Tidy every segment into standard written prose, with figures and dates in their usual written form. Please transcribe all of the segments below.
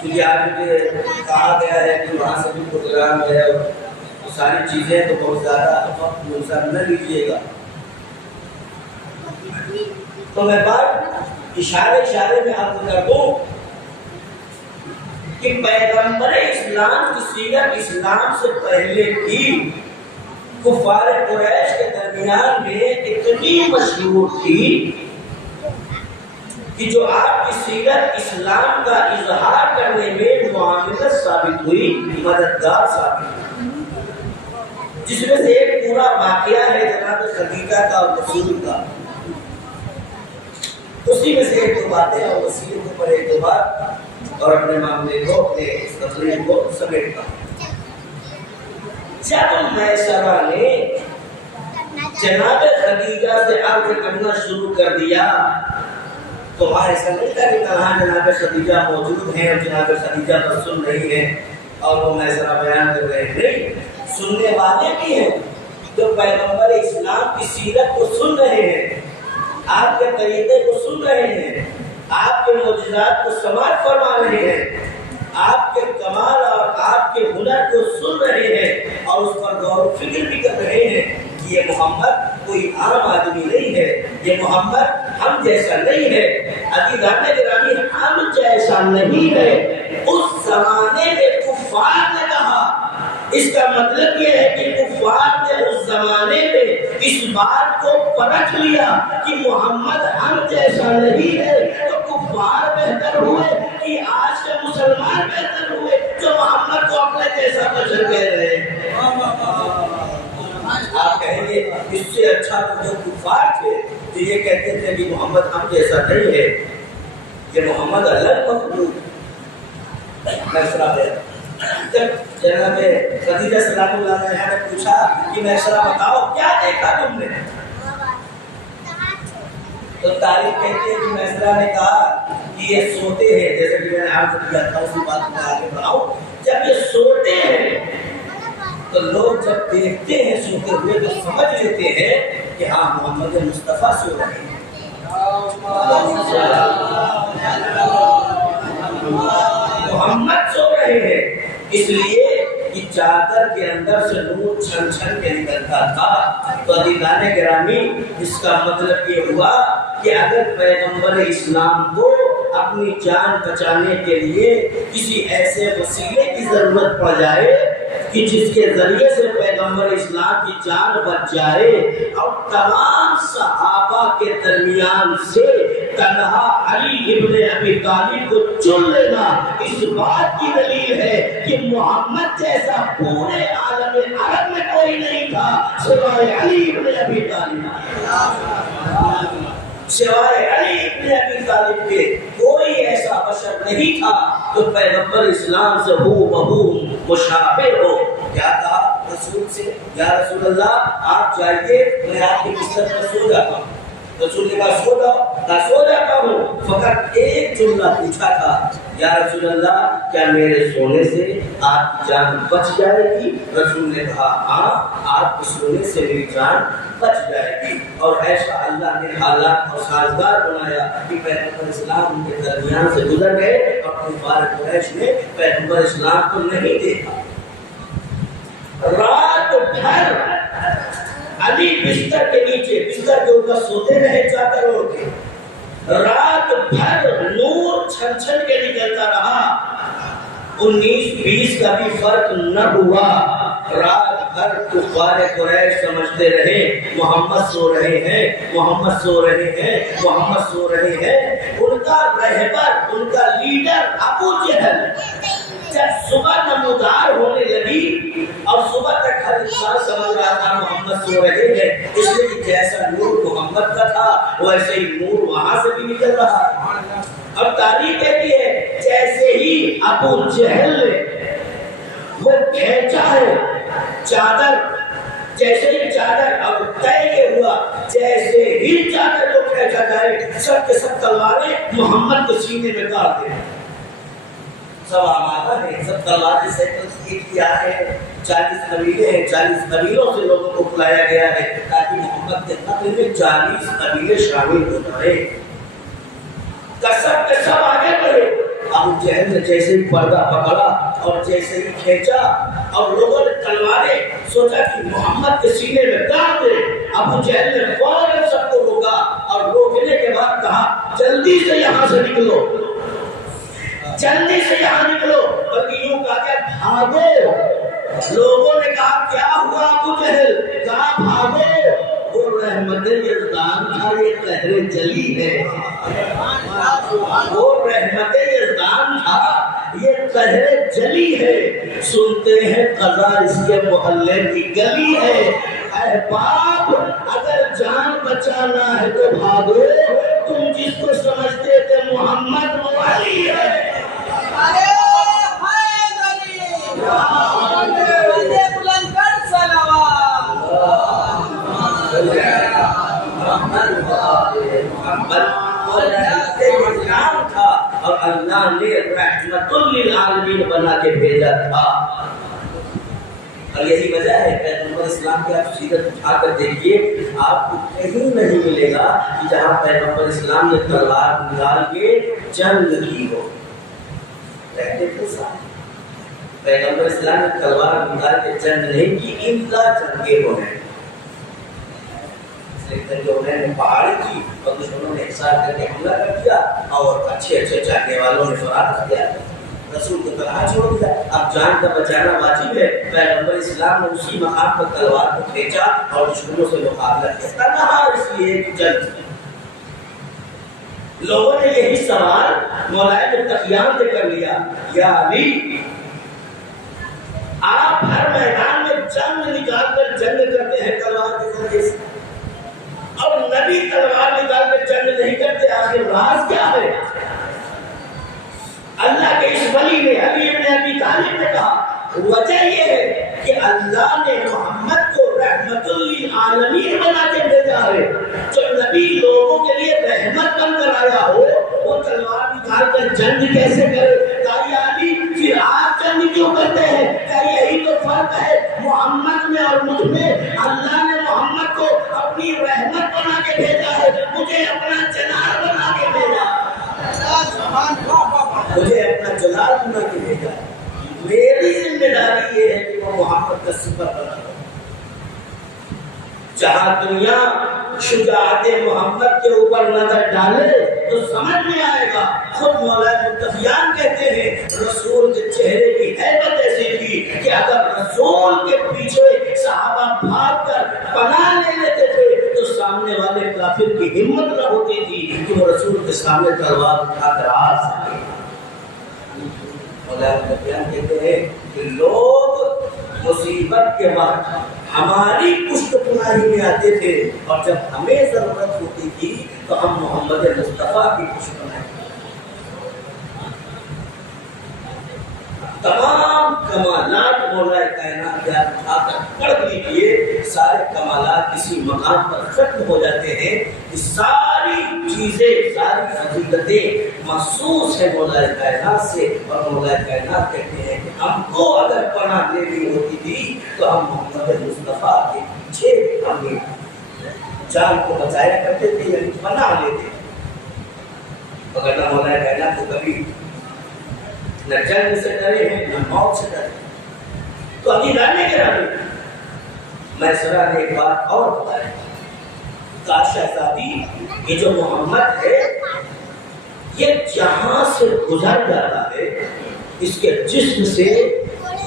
کیونکہ آج مجھے کہا گیا ہے کہ وہاں سے بھی پروگرام ہے اور ساری چیزیں تو بہت زیادہ وقت منظر نہ لیجیے گا. تو میں بات اشارے میں آپ کو کر دوں کہ پیغمبر اسلام کی سیرت اسلام سے پہلے کی کفار قریش کے درمیان میں اتنی مشہور تھی کہ جو آپ کی سیرت اسلام کا اظہار کرنے میں معاونت ثابت ہوئی، مددگار ثابت ہوئی، جس میں سے ایک پورا واقعہ ہے جناب خدیجہ کا اور رسول کا. اسی میں سے ایک دو باتیں اور وسیلے کے اوپر ایک دو بات اور اپنے معاملے کو اپنے اس تقریر کو سمیٹتا ہوں. جب میسرہ نے جناب خدیجہ سے عرض کرنا شروع کر دیا تو وہاں ایسا نہیں تھا کہ کہاں جناب خدیجہ موجود ہیں اور جناب خدیجہ پر سن رہی ہیں اور وہ میسرہ بیان کر رہے ہیں. نہیں، سننے والے بھی ہیں جو پیغمبر اسلام کی سیرت کو سن رہے ہیں، آپ کے طریقے کو سن رہے ہیں، آپ کے معجزات کو سماعت فرما رہے ہیں، آپ کے کمال اور آپ کے ہنر کو سن رہے ہیں اور اس پر غور و فکر بھی کر رہے ہیں کہ یہ محمد کوئی عام آدمی نہیں ہے، یہ محمد ہم جیسا نہیں ہے. عزیزان گرامی، ہم جیسا نہیں ہے. اس زمانے میں کفار نے کہا، اس کا مطلب یہ ہے کہ کفار نے اس زمانے میں اس بات کو پرکھ لیا کہ محمد ہم جیسا نہیں ہے. تو کفار بہتر ہوئے کہ آج کے مسلمان بہتر ہوئے جو محمد کو اپنے جیسا بشر کہہ رہے ہیں. آپ کہیں گے اس سے اچھا تو جو کفار تھے جو یہ کہتے تھے کہ محمد ہم جیسا نہیں ہے، یہ محمد الگ مخلوق ہے. جب جناب خدیجہ سلام اللہ علیہا نے پوچھا کہ میسرہ بتاؤ کیا دیکھا تم نے، تو تاریخ کہتے ہیں کہ میسرہ نے کہا کہ یہ سوتے ہیں، جیسے کہ میں نے عرض کیا تھا اسی بات میں آگے بڑھاؤں. جب یہ سوتے ہیں تو لوگ جب دیکھتے ہیں سوتے ہوئے تو سمجھ لیتے ہیں کہ ہاں محمد مصطفیٰ سو رہے ہیں. محمد سو رہے ہیں، اس لیے کہ چادر کے اندر سے نور چھن چھن کے نکلتا تھا. تو عزیزان گرامی، اس کا مطلب یہ ہوا کہ اگر پیغمبر اسلام کو اپنی جان بچانے کے لیے کسی ایسے وسیلے کی ضرورت پڑ جائے کہ جس کے ذریعے سے پیغمبر اسلام کی جان بچ جائے اور تمام صحابہ کے درمیان سے تنہا علی ابن ابی طالب کو چن لینا اس بات کی دلیل ہے کہ محمد جیسا پورے عالم عرب میں کوئی نہیں تھا سوائے علی ابن ابی طالب. سوائے علی ابن ابی طالب کے کوئی ایسا بشر نہیں تھا جو پیغمبر اسلام سے ہو بہو مشابہ ہو. کیا کہا رسول سے، یا رسول اللہ آپ جائیے میں آپ کے بستر پر سو جاتا ہوں. رسول نے کہا سو جاؤ. کہا سو جاتا ہوں. فقط ایک جملہ پوچھا تھا، یا رسول اللہ کیا میرے سونے سے آپ کی جان بچ جائے گی؟ رسول نے کہا ہاں آپ کے سونے سے میری جان بچ جائے گی. اور ایسا اللہ نے حالات اور سازگار بنایا کہ پیغمبر اسلام ان کے درمیان سے گزر گئے اور کفار قریش نے پیغمبر اسلام کو نہیں دیکھا. رات بھر علی بستر کے نیچے، بستر کے اوپر سوتے رہے چادر اوڑھ کے. رات بھر نور چھن چھن کے نکلتا رہا. 19-20 کا بھی فرق نہ ہوا. رات بھر کفار قریش سمجھتے رہے محمد سو رہے ہیں، محمد سو رہے ہیں، محمد سو رہے ہیں. ان کا رہبر، ان کا لیڈر ابو جہل جب صبح نمودار ہونے لگی اور صبح تک ہر انسان سمجھ رہا تھا محمد سو رہے ہیں، اس لیے کہ جیسا نور محمد کا تھا ویسے ہی نور وہاں سے بھی نکل رہا. اب تاریخ کہتی ہے جیسے ہی ابو جہل نے وہ کھینچا ہے چادر، جیسے ہی چادر اب طے ہوا، جیسے ہی چادر کو کھینچا جائے سب کے سب تلواریں محمد کو سینے میں کاٹ دیں. سب آمادہ ہیں، سب تلواریں سے کیا ہے. 40 قبیلے ہیں، 40 قبیلوں سے لوگوں کو بلایا گیا ہے تاکہ محمد کے قتل میں 40 قبیلے شامل ہو جائے. سب کے سب آگے بڑھے. ابو جہل نے جیسے ہی پردہ پکڑا اور جیسے ہی کھینچا اور لوگوں نے تلواریں سوچا کہ محمد کے سینے میں گاڑ دے، ابو جہل نے فوراً سب کو روکا اور روکنے کے بعد کہا جلدی سے یہاں سے نکلو، جلدی سے یہاں نکلو، بلکہ یوں کہا کہ بھاگو۔ لوگوں نے کہا کیا ہوا ابو جہل؟ کہا بھاگو، وہ رحمت یزدان تھا، یہ قہر جلی ہے، وہ رحمت یزدان تھا، یہ قہر جلی ہے، سنتے ہیں قضا اس کے محلے کی گلی ہے۔ احباب اگر جان بچانا ہے تو بھاگو، تم جس کو سمجھتے تھے محمد مولی ہے۔ تھا اور اللہ نے رحمت للعالمین بنا کے بھیجا تھا، اور یہی وجہ ہے پیغمبر اسلام کی آپ سیرت اٹھا کر دیکھیے، آپ کو کہیں نہیں ملے گا کہ جہاں پیغمبر اسلام نے تلوار نکال کے جنگ کی ہو۔ کہتے تھے صاحب پیغمبر اسلام نے تلوار نکال کے جنگ نہیں کی، الا جنگیں ہو ہیں، لیکن جو انہوں نے پہاڑی کی اور دشمنوں نے حصار کر کے حملہ کر دیا اور اچھے اچھے چاہنے والوں نے فرار کر دیا، رسول کو تنہا چھوڑ دیا۔ اب جان کا بچانا واجب ہے، پیغمبر اسلام نے اسی مقام پر تلوار کو کھینچا اور دشمنوں سے مقابلہ کیا، تنہا اس لیے کہ جنگ تھی۔ لوگوں نے یہی سوال مولا متقیان سے کر لیا، یا علی آپ ہر میدان میں جنگ نکال کر جنگ کرتے ہیں تلوار کے ذریعے سے، اور نبی تلوار نکال کر جنگ نہیں کرتے، آخر راز کیا ہے؟ اللہ کے اس ولی نے علی ابن ابی طالب نے کہا وجہ یہ ہے کہ اللہ نے محمد کو رحمت للعالمین بنا کے بھیجا ہے، جو نبی لوگوں کے لیے رحمت بن کر آیا ہو وہ تلوار نکال کر جنگ کیسے کرے؟ کہا یا علی پھر آپ جنگ کیوں کرتے ہیں؟ کہا یہی تو فرق ہے محمد میں اور مجھ میں، اللہ نے محمد کو اپنی رحمت بنا کے بھیجا ہے، مجھے اپنا جلال بنا کے بھیجا، مجھے اپنا جلال بنا کے بھیجا۔ میری ذمہ داری یہ ہے کہ وہ محمد کا صفت بنا دوں۔ جہاں دنیا شجاعت محمد کے اوپر نظر ڈالے تو سمجھ میں آئے گا، خود مولا متقیان کہتے ہیں رسول کے چہرے کی ہیبت ایسی تھی کہ اگر رسول کے پیچھے صحابہ بھاگ کر پناہ لے لیتے تھے تو سامنے والے کافر کی ہمت نہ ہوتی تھی کہ وہ رسول کے سامنے تلوار اٹھا کر آ سکے۔ مولا متقیان کہتے ہیں کہ لوگ مصیبت کے وقت ہماری پشت پناہی میں آتے تھے اور جب ہمیں ضرورت ہوتی تھی تو ہم محمد مصطفیٰ کی پشت پناہی۔ تمام کمالات مولا کائنات یاد اٹھا کر پڑھ لیجیے، سارے کمالات کسی مقام پر ختم ہو جاتے ہیں، یہ ساری چیزیں ساری فضیلتیں محسوس ہے مولا کائنات سے، اور مولا کائنات کہتے ہیں کہ ہم کو اگر پناہ لینی ہوتی تھی تو ہم محمد مصطفیٰ کے پیچھے اپنی جان کو بچایا کرتے تھے، یعنی پناہ لیتے تھے، مگر نہ مولا کائنات کو کبھی نہ جنگ سے ڈرے ہیں نہ موت سے ڈرے۔ تو ابھی ڈرنے کے رہے میں سرا نے ایک بات اور بتایا، کاش شہزادی یہ جو محمد ہے یہ جہاں سے گزر جاتا ہے اس کے جسم سے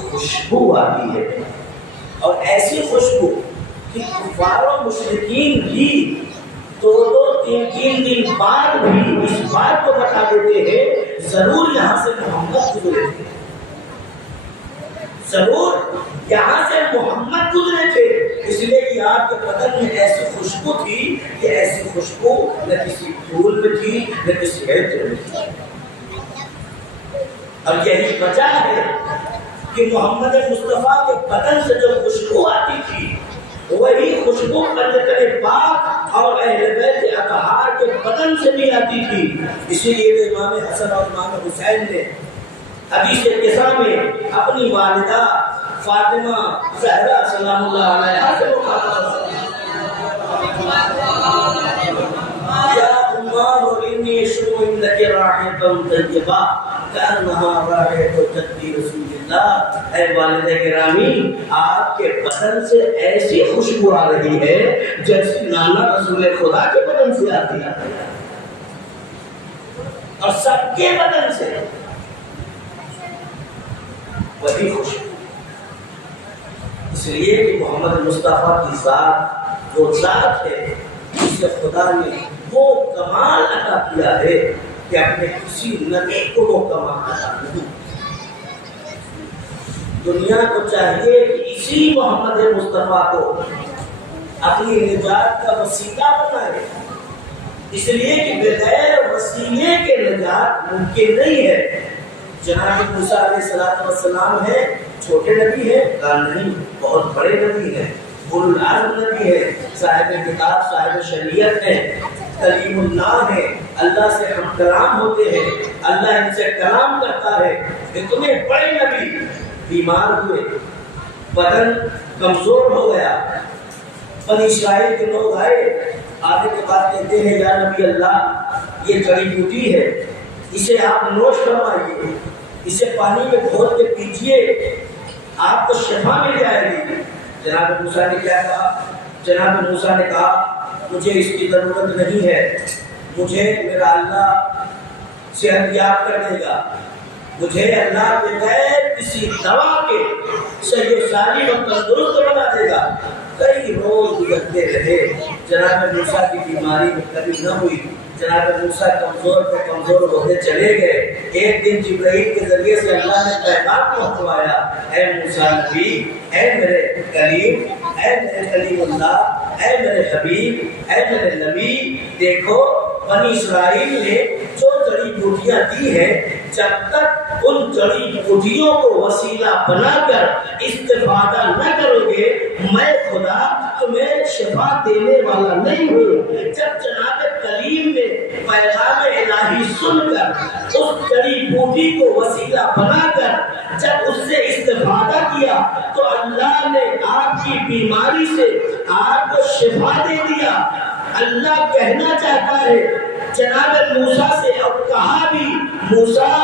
خوشبو آتی ہے، اور ایسی خوشبو کہ کفار و مشرکین بھی دو تین دن بعد بھی اس بات کو بتا دیتے ہیں ضرور یہاں سے محمد گزرے تھے، ضرور یہاں سے محمد گزرے تھے، اس لیے کہ آپ کے بدن میں ایسی خوشبو تھی کہ ایسی خوشبو نہ کسی پھول میں تھی نہ کسی عطر میں تھی۔ اور یہی وجہ ہے کہ محمد مصطفیٰ کے بدن سے جو خوشبو آتی تھی وہی خوشبو قدر پاک اور اہل بیت اطہار کے بدن سے بھی آتی تھی۔ اسی لیے امام حسن اور امام حسین نے حدیث قصہ میں اپنی والدہ فاطمہ زہرا سلام اللہ علیہا سے مخاطب یا امام انی شو انک راحتم طیبہ، کانہا رائحۃ جدی رسول اللہ، اے والد گرامی آپ کے بدن سے ایسی خوشبو آ رہی ہے جیسی نانا رسول خدا کے بدن سے آتی ہے، اور سب کے بدن سے وہی خوشبو، اس لیے کہ محمد مصطفیٰ کی ذات جو ذات ہے اسے خدا نے وہ کمال عطا کیا ہے کہ اپنے کسی نبی کو وہ کمال عطا نہیں۔ دنیا کو چاہیے کہ اسی محمد مصطفیٰ کو اپنی نجات کا وسیلہ بنائے، اس لیے کہ بغیر وسیلے کے نجات ممکن نہیں ہے۔ جناب موسیٰ علیہ السلام ہے، چھوٹے نبی ہے؟ نہیں، بہت بڑے نبی ہیں، اولو العزم نبی ہے، صاحب کتاب صاحب شریعت ہے، کلیم اللہ ہے، اللہ سے ہم کلام ہوتے ہیں، اللہ ان سے کلام کرتا ہے۔ اتنے بڑے نبی بیمار ہوئے، بدن کمزور ہو گیا، بنی اسرائیل کے لوگ آئے، آگے کے بعد کہتے ہیں یا نبی اللہ یہ جڑی بوٹی ہے، اسے آپ نوش فرمائیے، اسے پانی میں گھول کے پیجیے، آپ کو شفا مل جائے گی۔ جناب موسیٰ نے کیا کہا؟ جناب موسیٰ نے کہا مجھے اس کی ضرورت نہیں ہے، مجھے میرا اللہ صحت یاب کر دے گا، مجھے اللہ بغیر کسی دوا کے صحیح و سالم و تندرست بنا دے گا۔ کئی روز گزرتے رہے، جناب موسیٰ کی بیماری میں کمی نہ ہوئی، جناب موسیٰ کمزور پہ کمزور ہوتے چلے گئے۔ ایک دن جبرائیل کے ذریعے سے اللہ نے پیغام پہنچوایا، اے موسیٰ نبی، اے میرے کلیم، اے میرے کلیم اللہ، اے میرے حبیب، اے میرے نبی، دیکھو بنی اسرائیل نے جو جڑی بوٹیاں دی ہیں، جب تک ان جڑی بوٹیوں کو وسیلہ بنا کر استفادہ نہ کرو گے، میں خدا تمہیں شفا دینے والا نہیں ہوں۔ جب جناب کلیم نے پیغام الہی سن کر اس جڑی بوٹی کو وسیلہ بنا کر جب اس سے استفادہ کیا تو اللہ نے آپ کی بیماری سے آپ کو شفا دے دیا۔ اللہ کہنا چاہتا ہے جناب موسیٰ سے، اور کہا بھی موسیٰ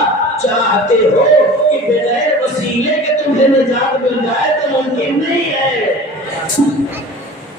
چاہتے ہو کہ بغیر وسیلے کے تمہیں نجات مل جائے تو ممکن نہیں ہے،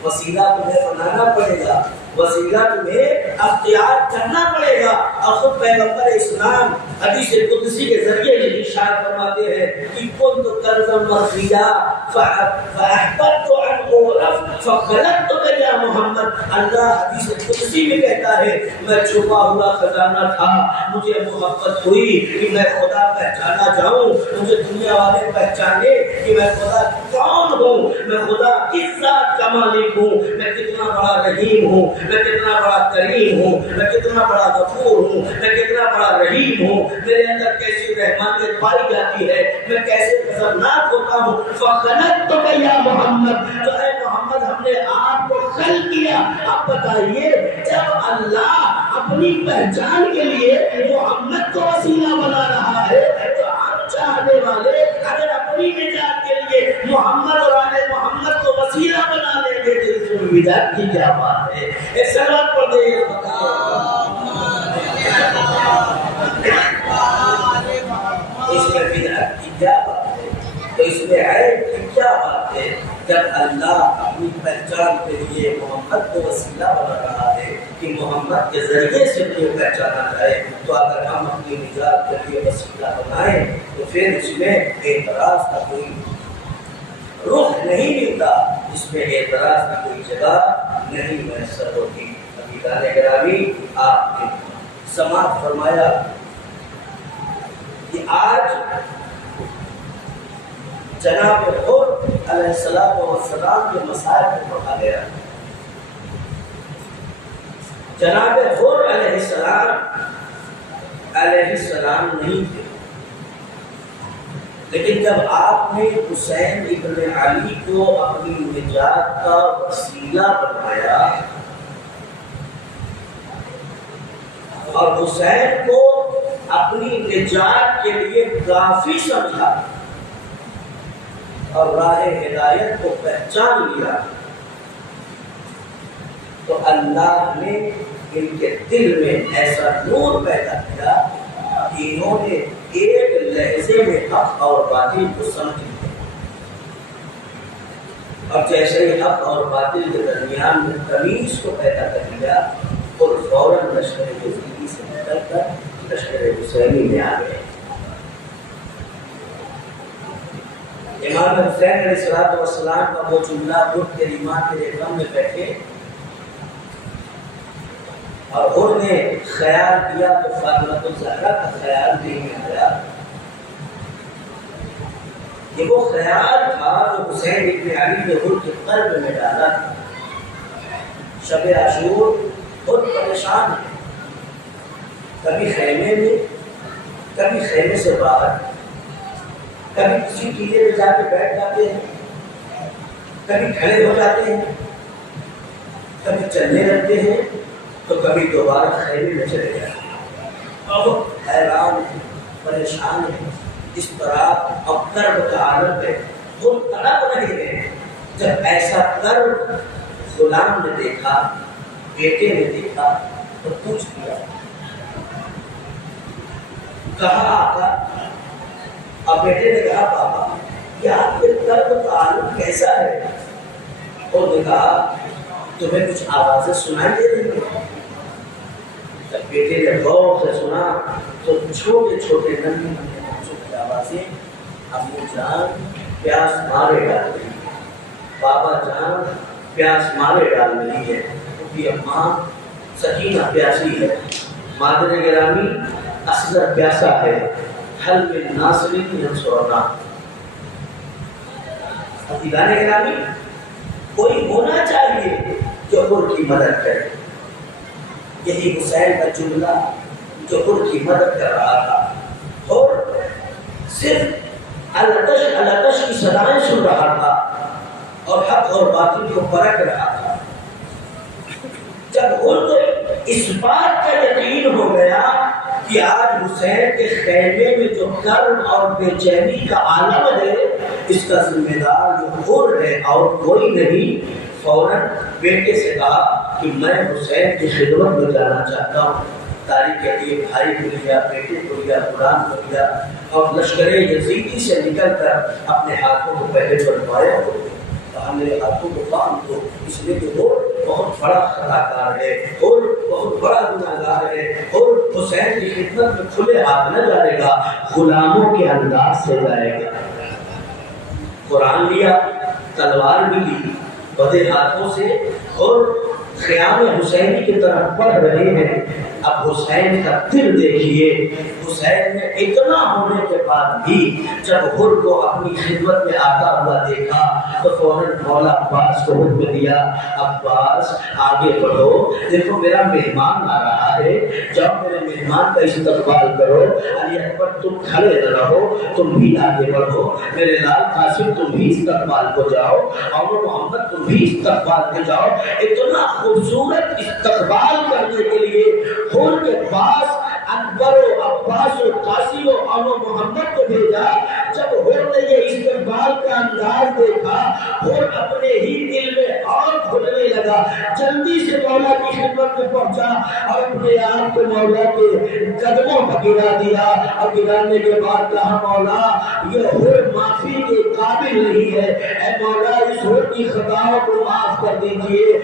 وسیلہ تمہیں بنانا پڑے گا، وسیلہ تمہیں اختیار کرنا پڑے گا۔ اور خود پیغمبر اسلام حدیث قدسی کے ذریعے یہ ارشاد فرماتے ہیں کہ كنت كنزا مخفيا فأحببت أن أعرف فخلقتك يا محمد۔ اللہ حدیث قدسی میں کہتا ہے میں چھپا ہوا خزانہ تھا، مجھے محبت ہوئی کہ میں خدا پہچانا جاؤں، مجھے دنیا والے پہچانے کہ میں خدا کون ہوں، میں خدا کس ذات کا مالک ہوں، میں کتنا بڑا رحیم ہوں، میں کتنا بڑا کریم ہوں، میں کتنا بڑا غفور ہوں، میں کتنا بڑا رحیم ہوں، میرے اندر کیسی رحمانیت پائی جاتی ہے، میں کیسے خطرناک ہوتا ہوں۔ فخلقتک یا محمد، تو اے محمد ہم نے آپ کو خلق کیا۔ اب بتائیے جب اللہ اپنی پہچان کے لیے محمد کو وسیلہ بنا رہا ہے تو ہم چاہنے والے اگر اپنی نجات کے لیے محمد اور آل محمد کو وسیلہ بنا لیں گے تو اس میں بدعت کی کیا بات ہے؟ ایک سلام پڑھ دے اس میں بدعت کی کیا بات ہے؟ تو اس میں عیب کی کیا بات ہے جب اللہ اپنی پہچان کے لیے محمد کو وسیلہ بنا رہا ہے کہ محمد کے ذریعے سے کوئی پہچانا جائے؟ تو اگر ہم اپنی نجات کے لیے وسیلہ بنائیں تو پھر اس میں اعتراض کا کوئی رخ نہیں ملتا، اس میں اعتراض کی کوئی جگہ نہیں میسر ہوتی۔ عزیزان گرامی، آپ نے سماعت فرمایا کہ آج جناب حر علیہ السلام کے مسائل کو پڑھا گیا۔ جناب حر علیہ السلام نہیں تھے، لیکن جب آپ نے حسین ابن علی کو اپنی نجات کا وسیلہ بنایا اور حسین کو اپنی نجات کے لیے کافی سمجھا اور راہ ہدایت کو پہچان لیا تو اللہ نے ان کے دل میں ایسا نور پیدا کیا کہ جنہوں نے ایک لہجے میں حق اور باطل کو سمجھ لیا، اور جیسے ہی حق اور باطل کے درمیان میں تمیز کو پیدا کر لیا اور فوراً لشکر یزیدی سے نکل کر لشکر حسینی میں آ گئے۔ امام حسین علیہ السلام کا وہ جملہ اٹھ کے ایمان کے غم میں بیٹھے اور انہوں نے خیال کیا تو فاطمہ الزہرا کا خیال نہیں آیا۔ یہ وہ خیال تھا جو حسین ابن علی نے ان کے قلب میں ڈالا تھا۔ شب عاشور بہت پریشان ہے، کبھی خیمے میں، کبھی خیمے سے باہر، کبھی کسی ٹیلے میں جا کے بیٹھ جاتے ہیں، کبھی کھڑے ہو جاتے ہیں، کبھی چلنے لگتے ہیں تو کبھی دوبارہ خیمے میں چلے جاتے ہیں۔ بہت حیران ہے، پریشان ہے، اس طرح اب کرب کا عالم ہے، وہ تڑپ رہے ہیں۔ جب ایسا کرب غلام نے دیکھا، بیٹے نے دیکھا تو پوچھ کیا، کہا آقا؟ اب بیٹے نے کہا پاپا یہ آپ کے کرب کا عالم کیسا ہے؟ اور نے کہا تمہیں کچھ آوازیں سنائی دے رہی ہیں؟ جب بیٹے نے غور سے سنا تو چھوٹے چھوٹے ننھے ننھے بچوں کی آوازیں، ابو جان پیاس مارے ڈال رہی ہے، بابا جان پیاس مارے ڈال رہی ہے، کیونکہ اماں سکینہ پیاسی ہے، مادر گرامی اصغر پیاسا ہے، حل من ناصر ینصرنا۔ عزیزان گرامی، کوئی ہونا چاہیے جو حر کی مدد کرے۔ یہی حسین کا جملہ جو حر کی مدد کر رہا تھا، اور صرف الکش الکش کی صدائیں سن رہا تھا اور حق اور باطل کو پرکھ رہا تھا۔ جب حر کو اس بات کا یقین ہو گیا کہ آج حسین کے خیمے میں جو کرب اور بے چینی کا عالم ہے، اس کا ذمہ دار جو حر ہے اور کوئی نہیں، فوراً بیٹے سے کہا کہ میں حسین کی خدمت میں جانا چاہتا ہوں۔ تاریخ کے لیے بھائی کو لیا، بیٹے کو لیا، قرآن کو لیا اور لشکر یزیدی سے نکل کر اپنے ہاتھوں کو پہلے بڑھوایا ہو، کہا میرے ہاتھوں کو باندھ دو، اس لیے کہ وہ بہت بڑا خطا کار ہے اور بہت بڑا گناہ گار ہے اور حسین کی خدمت میں کھلے ہاتھ نہ جائے گا، غلاموں کے انداز سے جائے گا۔ قرآن لیا، تلوار بھی لی بدے ہاتھوں سے، اور خیام حسینی کی طرف بڑھ رہے ہیں۔ اب حسین کا دل دیکھیے، حسین نے اتنا ہونے کے بعد بھی جب حر کو اپنی خدمت میں آتا ہوا دیکھا تو فوراً مولا عباس کو حکم دیا، عباس آگے بڑھو، دیکھو میرا مہمان آ رہا ہے، جب میرے مہمان کا استقبال کرو۔ علی اکبر تم کھڑے نہ رہو، تم بھی آگے بڑھو، میرے لال قاسم تم بھی استقبال کو جاؤ، اور محمد تم بھی استقبال کو جاؤ۔ اتنا خوبصورت استقبال کرنے کے لیے حر کے پاس اکبر و عباس و قاسم و اور محمد کو بھیجا۔ جب حر نے یہ استقبال کا انداز دیکھا، حر اپنے ہی دل میں اور کھلنے لگا، جلدی سے مولا کی خدمت میں پہنچا اور اپنے آپ کو مولا کے قدموں پر گرا دیا، اور گرانے کے بعد کہا مولا یہ حر معافی کے قابل نہیں ہے، اے مولا اس حر کی خطاؤں کو معاف کر دیجئے۔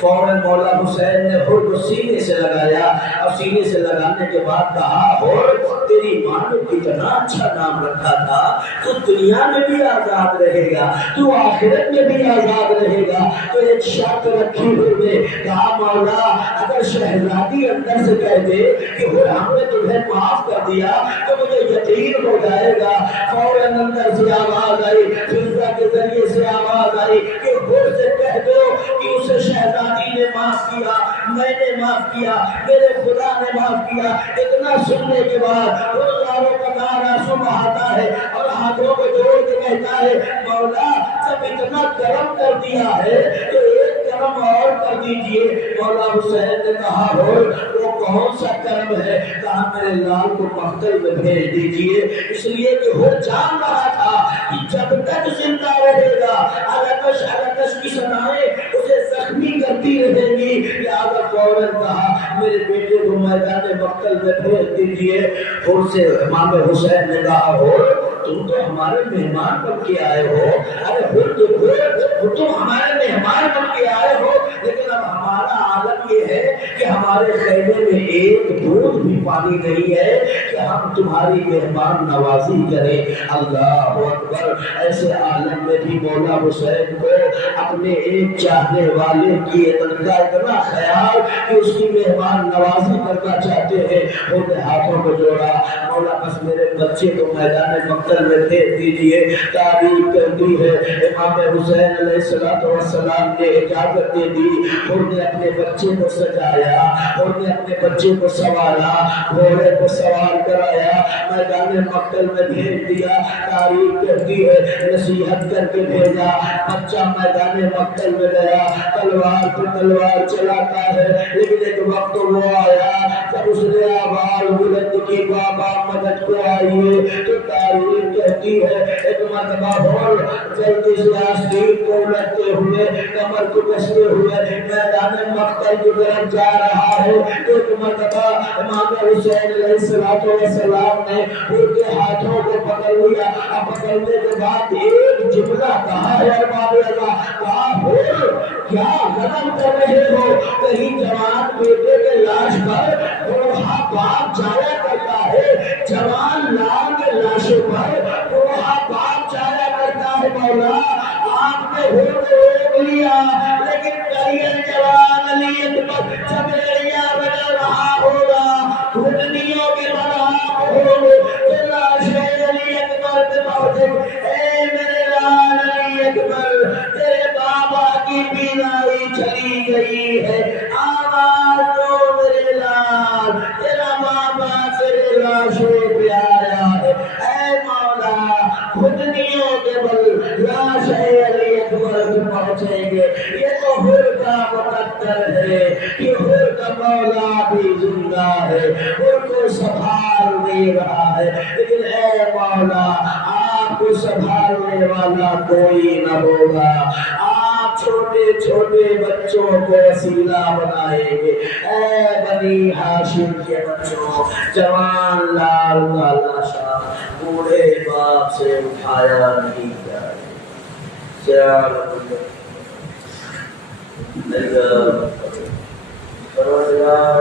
فوراً مولا حسین نے حر کو سینے سے لگایا، اور سینے سے لگانے کے بعد کہا حر تیری ماں نے کتنا اچھا نام رکھا تھا، تو دنیا میں بھی آزاد رہے گا، تو آخرت میں بھی آزاد رہے گا۔ تو ایک شرط رکھی حر نے، کہا مولا اگر شہزادی اندر سے کہہ دے کہ حر ہم نے تمہیں معاف کر دیا تو مجھے یقین ہو جائے گا۔ فوراً اندر سے آواز آئی، فضا کے ذریعے سے آواز آئی کہ حر سے کہہ دو کہ اسے شہزادی نے معاف کیا، میں نے معاف کیا، میرے خدا نے معاف کیا۔ اتنا سننے کے بعد ہزاروں قطار آنسو بہاتا ہے اور ہاتھوں کو جوڑ کے کہتا ہے مولا جب اتنا کرم کر دیا ہے تو ایک کرم اور کر دیجئے۔ مولا حسین نے کہا وہ کون سا کرم ہے؟ کہا میرے لال کو مقتل میں بھیج دیجئے، اس لیے کہ وہ جان رہا تھا جب تک زندہ رہے گا علکش کی صدائیں اسے زخمی کرتی رہیں گی۔ لہذا فوراً کہا میرے بیٹے کو میدان مقتل میں بھیج دیجئے۔ اور سے امام حسین نے کہا ہو تم تو ہمارے مہمان بن کے آئے ہو، ارے تم ہمارے مہمان بن کے آئے ہو، لیکن اب ہمارا عالم یہ ہے کہ ہمارے خیمے میں ایک بوند بھی پانی نہیں ہے کہ ہم تمہاری مہمان نوازی کریں۔ اللہ اکبر! ایسے عالم میں بھی مولا حسین کو اپنے ایک چاہنے والے کی اتنا خیال کہ اس کی مہمان نوازی کرنا چاہتے ہیں، انہوں نے ہاتھوں کو جوڑا، مولا بس میرے بچے کو میدان مقتل میں بھیج دیجئے۔ تاریخ کہتی ہے امام حسین علیہ السلام نے اجازت دے دی، انہوں نے اپنے بچے کو سجایا، انہوں نے اپنے بچے کو سوارا، گھوڑے کو سوار کرایا، میدان مقتل میں بھیج دیا۔ تاریخ کہتی ہے نصیحت کر کے بھیجا، بچہ میدان مقتل میں گیا، تلوار پہ تلوار چلاتا ہے، لیکن ایک وقت وہ آیا جب اس نے آواز بلند کی بابا مدد کو آئیے، تو تاریخ کہتی ہے ایک مرتبہ اور جلدی سے آستین کو لگتے ہوئے کمر کو کستے ہوئے میدان مقتل کی طرف جا رہا ہے، ایک مرتبہ امام حسین علیہ السلام نے ان کے ہاتھوں کو پکڑ لیا۔ اب پکڑنے کے بعد ایک جملہ کہا ہے امام اللہ کہا ہو کیا غلط کر رہے ہو؟ کہیں جوان بیٹے کے لاش پر بوڑھا باپ جایا کرتا ہے، جوان لال کے لاشوں پر بوڑھا باپ جایا کرتا ہے۔ مولا آپ نے روک لیا، لیکن کریے جوان علی اکبر جب ایریا بنا رہا ہوگا، گھٹنیوں کے برابر ہوگا تو لاشیں علی اکبر پہ پہنچے۔ اے میرے لال علی اکبر، تیرے بابا کی بینائی چلی گئی ہے، آواز دو میرے لال، تیرا بابا تیرے لاشوں پہ آیا ہے۔ اے مولا گھٹنیوں کے بل لاش علی اکبر پہ پہنچیں گے، یہ تو ہر کا مقدر ہے کہ ہر کا مولا بھی زندہ ہے، ہر کو سنبھال دے رہا ہے، لیکن اے مولا آپ کو سنبھالنے والا کوئی نہ ہوگا، آپ چھوٹے چھوٹے بچوں کو وسیلہ بنائیں گے۔ اے بنی ہاشم کے بچوں، جوان لال کا لاشا بوڑھے باپ سے اٹھایا نہیں جائے۔ پروردگار